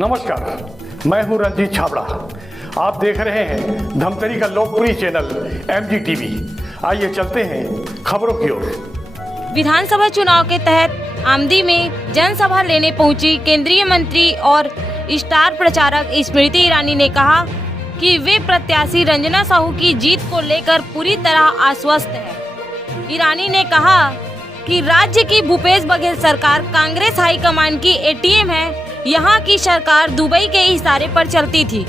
नमस्कार, मैं हूं रंजीत छाबड़ा। आप देख रहे हैं धमतरी का लोकप्रिय चैनल MGTV। आइए चलते हैं खबरों की ओर। विधानसभा चुनाव के तहत आमदी में जनसभा लेने पहुंची केंद्रीय मंत्री और स्टार प्रचारक स्मृति ईरानी ने कहा कि वे प्रत्याशी रंजना साहू की जीत को लेकर पूरी तरह आश्वस्त है। ईरानी ने कहा कि राज्य की भूपेश बघेल सरकार कांग्रेस हाईकमान की ATM है। यहाँ की सरकार दुबई के इशारे पर चलती थी।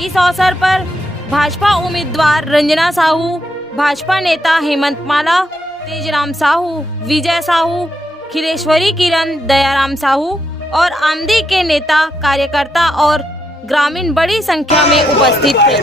इस अवसर पर भाजपा उम्मीदवार रंजना साहू, भाजपा नेता हेमंत माला, तेजराम साहू, विजय साहू, खिलेश्वरी किरण, दयाराम साहू और आमदी के नेता, कार्यकर्ता और ग्रामीण बड़ी संख्या में उपस्थित थे।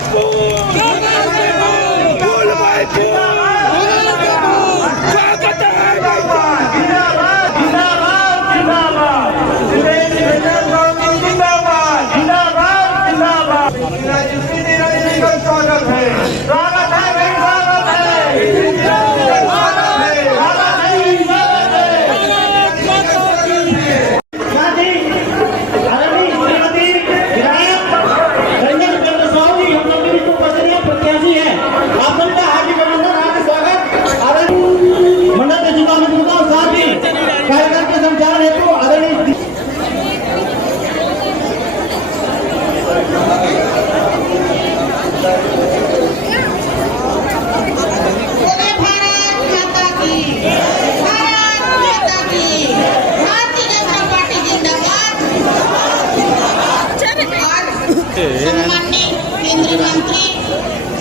सम्माननीय केंद्रीय मंत्री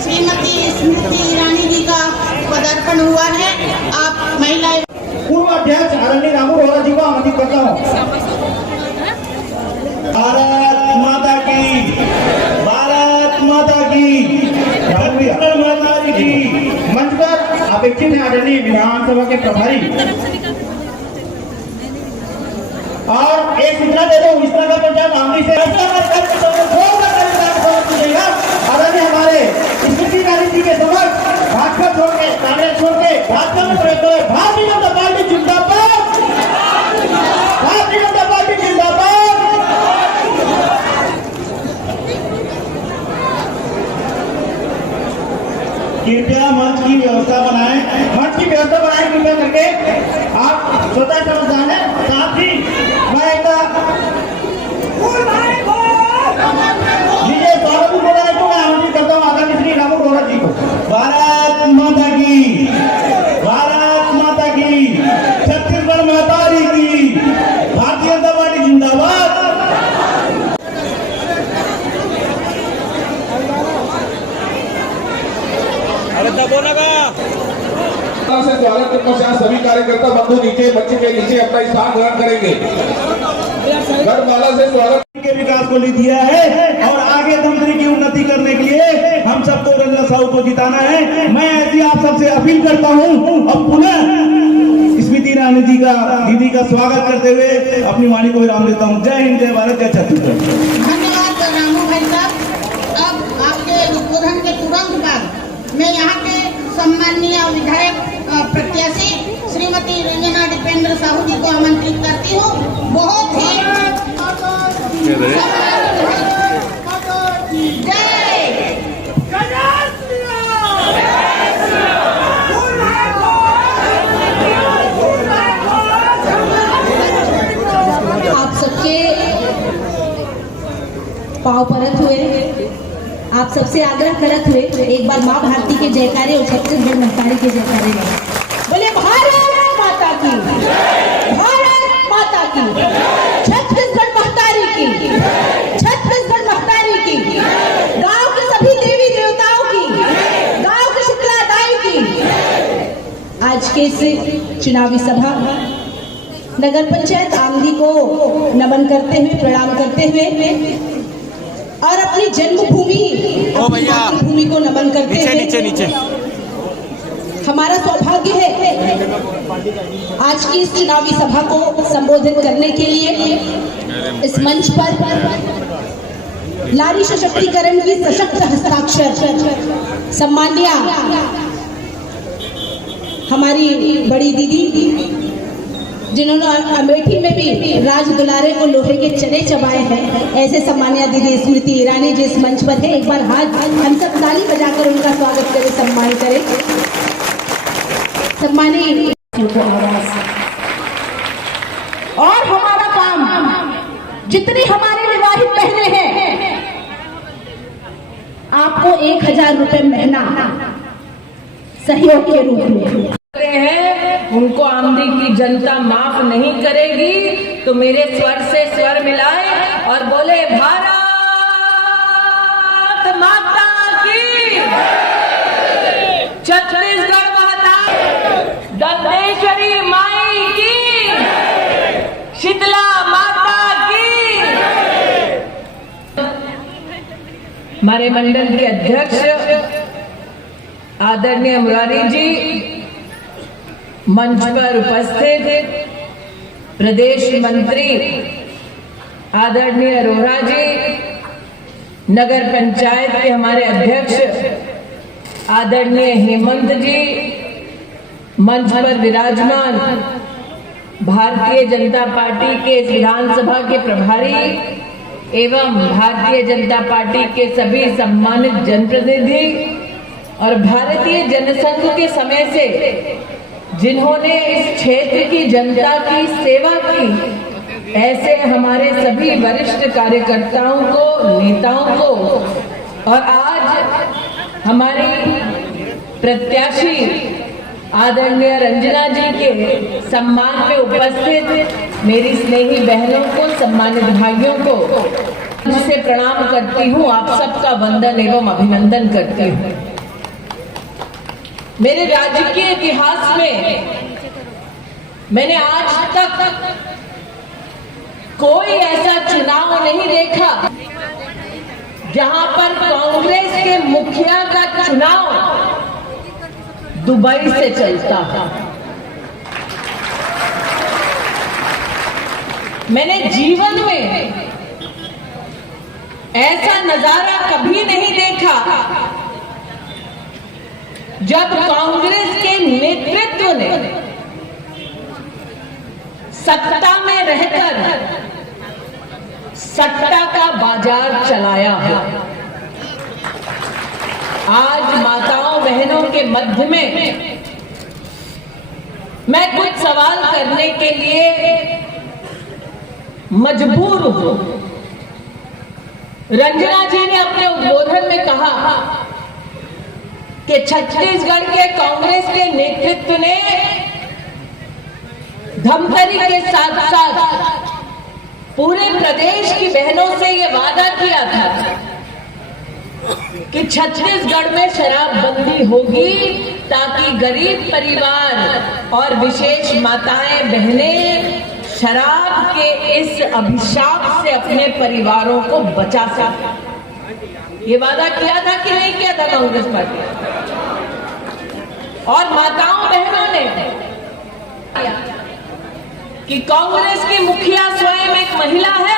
श्रीमती स्मृति ईरानी जी का पदार्पण हुआ है। आप महिला पूर्व अध्यक्ष आदरणीय रामू रोहरा जी को आमंत्रित करता हूँ। भारत माता की, भारत माता की, भारत माता की। मंच पर अपेक्षित है आदरणीय विधानसभा के प्रभारी। और एक सूचना दे दो, इस तरह का प्रचार आमदी से आदरणीय हमारे स्मृति ईरानी जी के समक्ष भाजपा छोड़ के, कांग्रेस छोड़ के भाजपा में प्रवेश करें। भारतीय जनता पार्टी जिंदाबाद, भारतीय जनता पार्टी जिंदाबाद। कृपया मंच की व्यवस्था बनाएं, मंच की व्यवस्था बनाएं कृपया करके। आप स्वतः समझदार हैं। साथ ही मैं एक स्वागत बोला तो मैं आमंत्रित करता हूँ आदरणीय श्री रामू रोहरा जी को। भारत माता की, भारत माता की, छत्तीसगढ़ माता की, भारतीय जनता पार्टी जिंदाबाद। अरे दबो लगा से स्वागत के पश्चात सभी कार्यकर्ता बंधु नीचे मंच के नीचे अपना स्थान ग्रहण करेंगे। गढ़माला से स्वागत के विकास को ली दिया है और आगे धमतरी की उन्नति करने के लिए हम सबको रंजना साहू को जिताना है। मैं ऐसी आप सबसे अपील करता हूं और पुनः स्मृति ईरानी जी का, दीदी का स्वागत करते हुए अपनी वाणी को विराम देता हूं। जय हिंद, जय भारत, जय छत्तीसगढ़। धन्यवाद रामू भाई साहब। अब आपके उद्बोधन के तुरंत बाद मैं यहाँ के सम्माननीय विधायक प्रत्याशी श्रीमती रंजना दीपेंद्र साहू जी को आमंत्रित करती हूँ। बहुत ही आप सबके पाँव परत हुए, आप सबसे आग्रह करत हुए एक बार माँ भारती के जयकारे और छत्तीसगढ़ महतारी के जयकारे बोले। भारत माता की, भारत माता की, छत्तीसगढ़ महतारी की, छत्तीसगढ़ महतारी की, गांव के सभी देवी देवताओं की, गांव की शीतला दाई की। आज के इस चुनावी सभा नगर पंचायत आमदी को नमन करते हुए, प्रणाम करते हुए और अपनी जन्मभूमि, अपनी मातृभूमि को नमन करते हुए नीचे नीचे हमारा सौभाग्य है आज की इस चुनावी सभा को संबोधित करने के लिए इस मंच पर नारी सशक्तिकरण की सशक्त हस्ताक्षर सम्माननीय हमारी बड़ी दीदी जिन्होंने अमेठी में भी राज दुलारे को लोहे के चने चबाए हैं, ऐसे सम्मानिया दीदी स्मृति ईरानी जी इस मंच पर है। एक बार हाथ हम सब ताली बजाकर उनका स्वागत करें, सम्मान करें। सम्मानित को आवाज और हमारा काम, जितनी हमारी विवाहित बहनें हैं, आपको 1000 रुपए महीना सहयोग के रूप में हैं, उनको आमदी की जनता माफ नहीं करेगी। तो मेरे स्वर से स्वर मिलाए और बोले भारत माता की, छत्तीसगढ़ माता, दंतेश्वरी माई की, शीतला माता की। हमारे मंडल के अध्यक्ष आदरणीय मुरारी जी, मंच पर उपस्थित प्रदेश मंत्री आदरणीय अरोड़ा जी, नगर पंचायत के हमारे अध्यक्ष आदरणीय हेमंत जी, मंच पर विराजमान भारतीय जनता पार्टी के विधानसभा के प्रभारी एवं भारतीय जनता पार्टी के सभी सम्मानित जनप्रतिनिधि और भारतीय जनसंघ के समय से जिन्होंने इस क्षेत्र की जनता की सेवा की, ऐसे हमारे सभी वरिष्ठ कार्यकर्ताओं को, नेताओं को, और आज हमारी प्रत्याशी आदरणीय रंजना जी के सम्मान में उपस्थित मेरी स्नेही बहनों को, सम्मानित भाइयों को से प्रणाम करती हूँ। आप सबका वंदन एवं अभिनंदन करती हूँ। मेरे राज्य के इतिहास में मैंने आज तक कोई ऐसा चुनाव नहीं देखा जहां पर कांग्रेस के मुखिया का चुनाव दुबई से चलता है। मैंने जीवन में ऐसा नजारा कभी नहीं देखा जब कांग्रेस के नेतृत्व ने सत्ता में रहकर सत्ता का बाजार चलाया है। आज माताओं बहनों के मध्य में मैं कुछ सवाल करने के लिए मजबूर हूं। रंजना जी ने अपने उद्बोधन में कहा कि छत्तीसगढ़ के कांग्रेस के नेतृत्व ने धमतरी के साथ साथ पूरे प्रदेश की बहनों से ये वादा किया था कि छत्तीसगढ़ में शराबबंदी होगी ताकि गरीब परिवार और विशेष माताएं बहनें शराब के इस अभिशाप से अपने परिवारों को बचा सके। ये वादा किया था कि नहीं किया था कांग्रेस पार्टी? और माताओं बहनों ने कि कांग्रेस की मुखिया स्वयं एक महिला है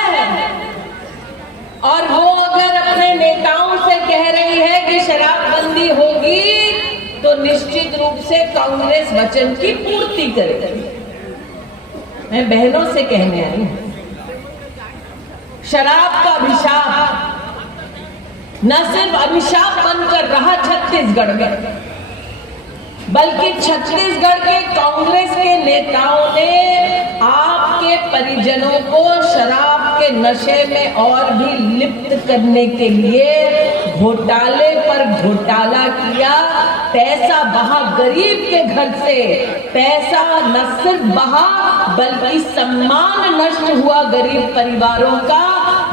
और वो अगर अपने नेताओं से कह रही है कि शराबबंदी होगी तो निश्चित रूप से कांग्रेस वचन की पूर्ति करेगी। मैं बहनों से कहने आई हूं, शराब का अभिशाप न सिर्फ अभिशाप बनकर रहा छत्तीसगढ़ में, बल्कि छत्तीसगढ़ के कांग्रेस के नेताओं ने आपके परिजनों को शराब के नशे में और भी लिप्त करने के लिए घोटाले पर घोटाला किया। पैसा बहा गरीब के घर से, पैसा न सिर्फ बहा बल्कि सम्मान नष्ट हुआ गरीब परिवारों का।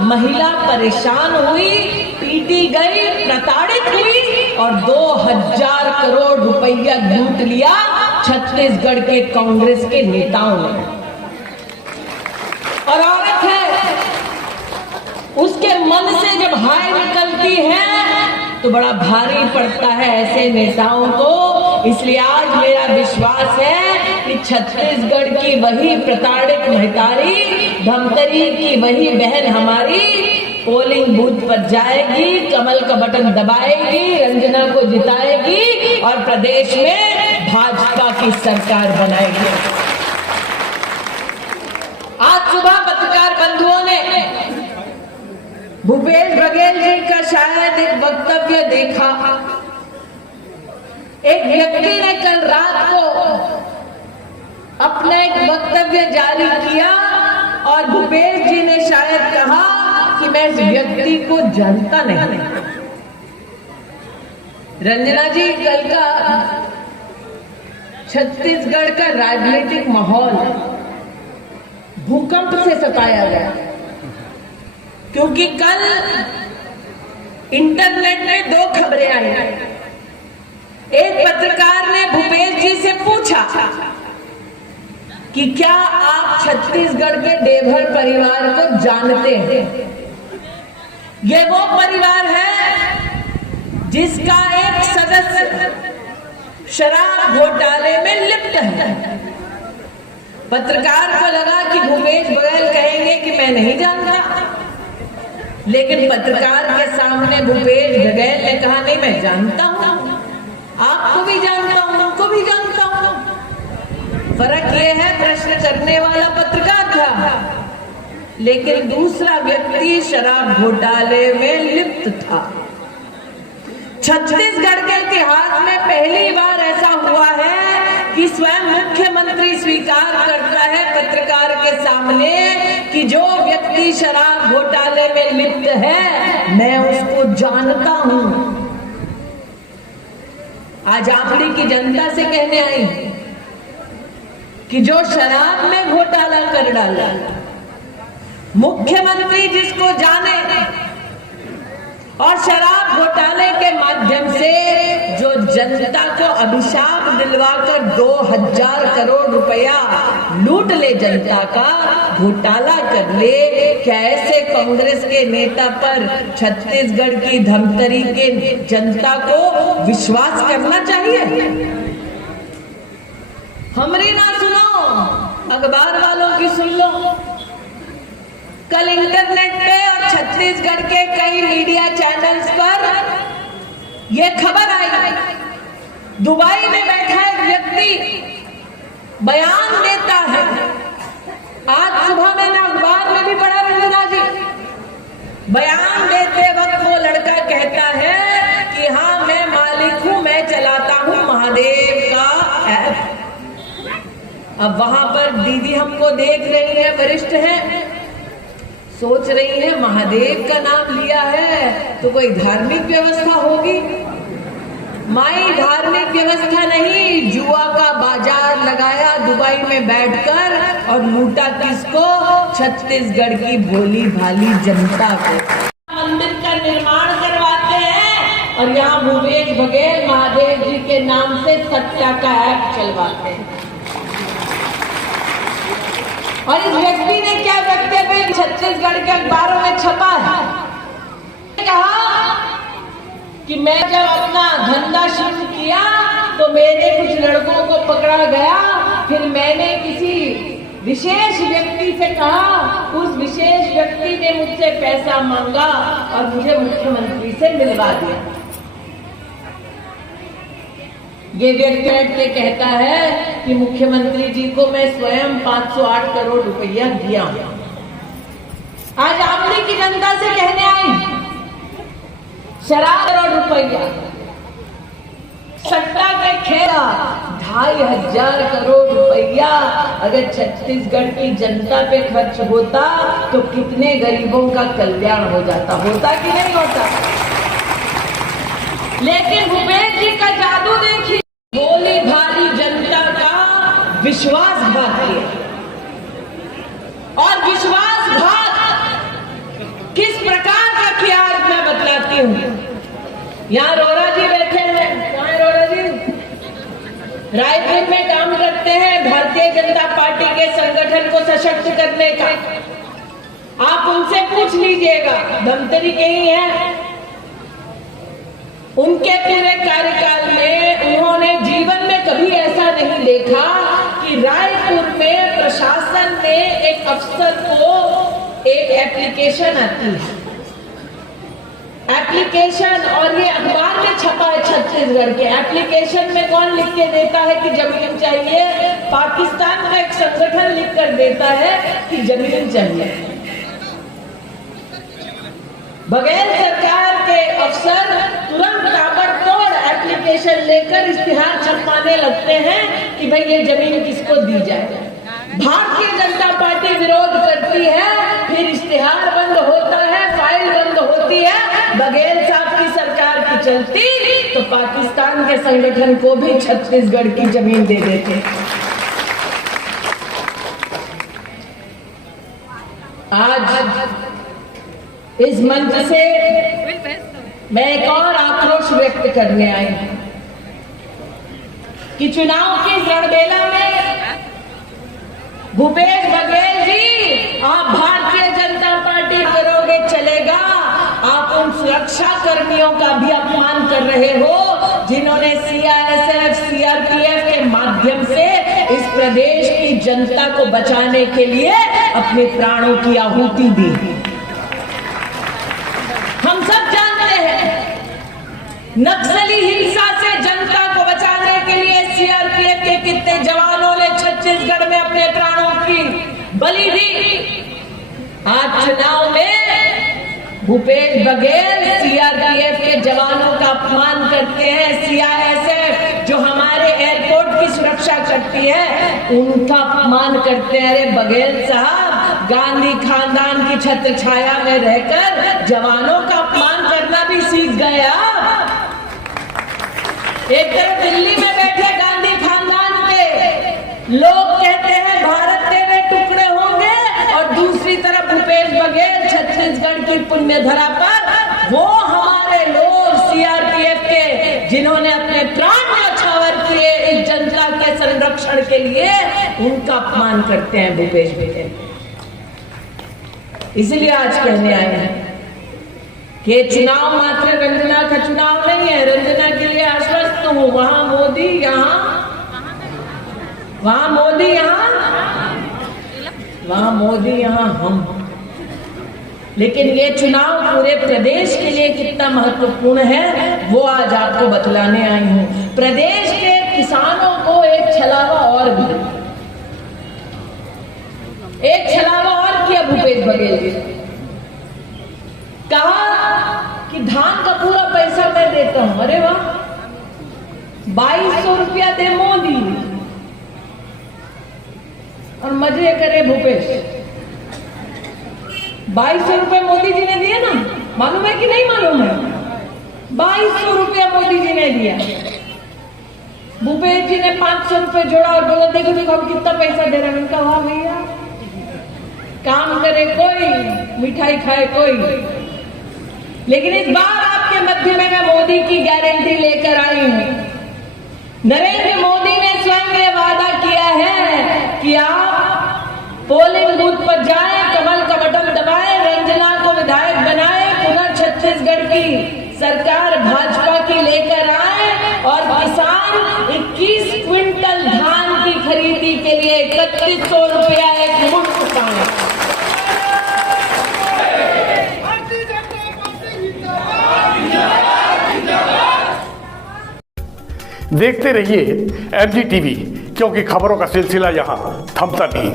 महिला परेशान हुई, पीटी गई, प्रताड़ित हुई और 2000 करोड़ रुपया लूट लिया छत्तीसगढ़ के कांग्रेस के नेताओं ने। और औरत है, उसके मन से जब हाय निकलती है तो बड़ा भारी पड़ता है ऐसे नेताओं को। इसलिए आज मेरा विश्वास है कि छत्तीसगढ़ की वही प्रताड़ित महतारी, धमतरी की वही बहन हमारी पोलिंग बूथ पर जाएगी, कमल का बटन दबाएगी, रंजना को जिताएगी और प्रदेश में भाजपा की सरकार बनाएगी। आज सुबह पत्रकार बंधुओं ने भूपेश बघेल जी का शायद एक वक्तव्य देखा। एक व्यक्ति ने कल रात को अपना एक वक्तव्य जारी किया और भूपेश जी ने शायद कहा कि मैं इस व्यक्ति को जानता नहीं। रंजना जी, कल का छत्तीसगढ़ का राजनीतिक माहौल भूकंप से सताया गया, क्योंकि कल इंटरनेट में दो खबरें आई। एक पत्रकार ने भूपेश जी से पूछा कि क्या आप छत्तीसगढ़ के देभर परिवार को जानते हैं? ये वो परिवार है जिसका एक सदस्य शराब घोटाले में लिप्त है। पत्रकार को लगा कि भूपेश बघेल कहेंगे कि मैं नहीं जानता, लेकिन पत्रकार के सामने भूपेश बघेल ने कहा नहीं, मैं जानता हूं, आपको भी जानता हूं, उनको भी जानता हूं। फर्क यह है प्रश्न करने वाला पत्रकार था, लेकिन दूसरा व्यक्ति शराब घोटाले में लिप्त था। छत्तीसगढ़ के इतिहास में पहली बार ऐसा हुआ है कि स्वयं मुख्यमंत्री स्वीकार करता है पत्रकार के सामने कि जो व्यक्ति शराब घोटाले में लिप्त है मैं उसको जानता हूं। आज आखिरी की जनता से कहने आई कि जो शराब में घोटाला कर डाला, मुख्यमंत्री जिसको जाने और शराब घोटाले के माध्यम से जो जनता को अभिशाप दिलवाकर 2000 करोड़ रुपया लूट ले, जनता का घोटाला कर ले, क्या ऐसे कांग्रेस के नेता पर छत्तीसगढ़ की धमतरी के जनता को विश्वास करना चाहिए? हमारी ना सुनो, अखबार वालों की सुन लो। कल इंटरनेट पे और छत्तीसगढ़ के कई मीडिया चैनल्स पर यह खबर आई, दुबई में बैठा एक व्यक्ति बयान देता है। आज सुबह मैंने अखबार में भी पढ़ा, रंजना जी, बयान देते वक्त वो लड़का कहता है कि हाँ मैं मालिक हूं, मैं चलाता हूं महादेव का ऐप। अब वहां पर दीदी हमको देख रही है, वरिष्ठ है, सोच रही है महादेव का नाम लिया है तो कोई धार्मिक व्यवस्था होगी। माई धार्मिक व्यवस्था नहीं, जुआ का बाजार लगाया दुबई में बैठकर और लूटा किसको? छत्तीसगढ़ की भोली भाली जनता को। मंदिर का निर्माण करवाते हैं और यहाँ भूपेश बघेल महादेव जी के नाम से सत्या का ऐप चलवाते हैं। और इस व्यक्ति ने क्या वक्तव्य छत्तीसगढ़ के अखबारों में छपा है, कहा कि मैं जब अपना धंधा शुरू किया तो मेरे कुछ लड़कों को पकड़ा गया, फिर मैंने किसी विशेष व्यक्ति से कहा, उस विशेष व्यक्ति ने मुझसे पैसा मांगा और मुझे मुख्यमंत्री से मिलवा दिया। ये व्यक्ति बैठ के कहता है कि मुख्यमंत्री जी को मैं स्वयं 508 करोड़ रुपया दिया। आज आमली की जनता से कहने आई, शराब करोड़ रुपया, सट्टा के खेला 2500 करोड़ रुपया अगर छत्तीसगढ़ की जनता पे खर्च होता तो कितने गरीबों का कल्याण हो जाता, होता कि नहीं होता? लेकिन भूपेश जी का जादू देखिए, भोली भाली जनता का विश्वासघात किया। और विश्वासघात किस प्रकार का किया मैं बतलाती हूँ। यहाँ रोरा जी बैठे हैं, कहाँ है रोरा जी? रायपुर में काम करते हैं भारतीय जनता पार्टी के संगठन को सशक्त करने का। आप उनसे पूछ लीजिएगा, धमतरी के ही है। उनके पूरे कार्यकाल में उन्होंने जीवन में कभी ऐसा नहीं देखा कि रायपुर में प्रशासन ने एक अफसर को एक एप्लीकेशन आती है एप्लीकेशन, और ये अखबार में छपा है छत्तीसगढ़ के, एप्लीकेशन में कौन लिख के देता है कि जमीन चाहिए? पाकिस्तान का एक संगठन लिख कर देता है कि जमीन चाहिए। बगैर सरकार के अफसर तुरंत ताबड़तोड़ एप्लीकेशन लेकर इश्तिहार छपवाने लगते हैं कि भाई ये जमीन किसको दी जाए। भारतीय जनता पार्टी विरोध करती है, फिर इश्तिहार बंद होता है, फाइल बंद होती है। बघेल साहब की सरकार की चलती तो पाकिस्तान के संगठन को भी छत्तीसगढ़ की जमीन दे देते। आज इस मंच से मैं एक और आक्रोश व्यक्त करने आई हूं कि चुनाव की रणबेला में भूपेश बघेल जी, आप भारतीय जनता पार्टी करोगे चलेगा, आप उन सुरक्षा कर्मियों का भी अपमान कर रहे हो जिन्होंने सीआईएसएफ, सीआरपीएफ के माध्यम से इस प्रदेश की जनता को बचाने के लिए अपने प्राणों की आहुति दी। हम सब जानते हैं नक्सली हिंसा से जनता को बचाने के लिए सीआरपीएफ के कितने जवानों ने छत्तीसगढ़ में अपने प्राणों की बलि दी। आज चुनाव में भूपेश बघेल सीआरपीएफ के जवानों का अपमान करते हैं, सीआईएसएफ जो हमारे एयरपोर्ट की सुरक्षा करती है उनका अपमान करते हैं। अरे बघेल साहब, गांधी खानदान की छत्र छाया में रहकर जवानों का अपमान करना भी सीख गए आप। एक तरफ दिल्ली में बैठे गांधी खानदान के लोग कहते हैं भारत तेरे टुकड़े होंगे, और दूसरी तरफ भूपेश बघेल छत्तीसगढ़ की पुण्य धरा पर वो हमारे लोग सीआरपीएफ के जिन्होंने अपने प्राण न्यौछावर किए इस जनता के संरक्षण के लिए, उनका अपमान करते हैं भूपेश बघेल। इसलिए आज कहने आए हैं कि चुनाव मात्र रंजना का चुनाव नहीं है। रंजना के लिए आश्वस्त हूं, वहां मोदी यहाँ, वहां मोदी यहाँ, वहां मोदी यहाँ हम। लेकिन ये चुनाव पूरे प्रदेश के लिए कितना महत्वपूर्ण है वो आज आपको बतलाने आई हूं। प्रदेश के किसानों को एक छलावा और भी, एक छलावा और किया भूपेश बघेल जी। कहा कि धान का पूरा पैसा मैं देता हूं। अरे वाह, 2200 रुपया दे मोदी, और मजे करे भूपेश। 2200 रुपए मोदी जी ने दिए ना, मालूम है कि नहीं मालूम है? 2200 रुपया मोदी जी ने दिया। भूपेश जी ने 500 रुपए जोड़ा और बोला देखो देखो हम कितना पैसा दे रहे हैं। उनका वाह भैया, काम करे कोई, मिठाई खाए कोई। लेकिन इस बार आपके मध्य में मैं मोदी की गारंटी लेकर आई हूं। नरेंद्र मोदी ने स्वयं ये वादा किया है कि आप पोलिंग बूथ पर जाएं, कमल का बटन दबाएं, रंजना को विधायक बनाएं, पुनः छत्तीसगढ़ की सरकार भाजपा की लेकर आए और किसान 21 क्विंटल धान की खरीदी के लिए 3100 रुपया एक मुश्त पाए। देखते रहिए MG TV, क्योंकि खबरों का सिलसिला यहाँ थमता नहीं।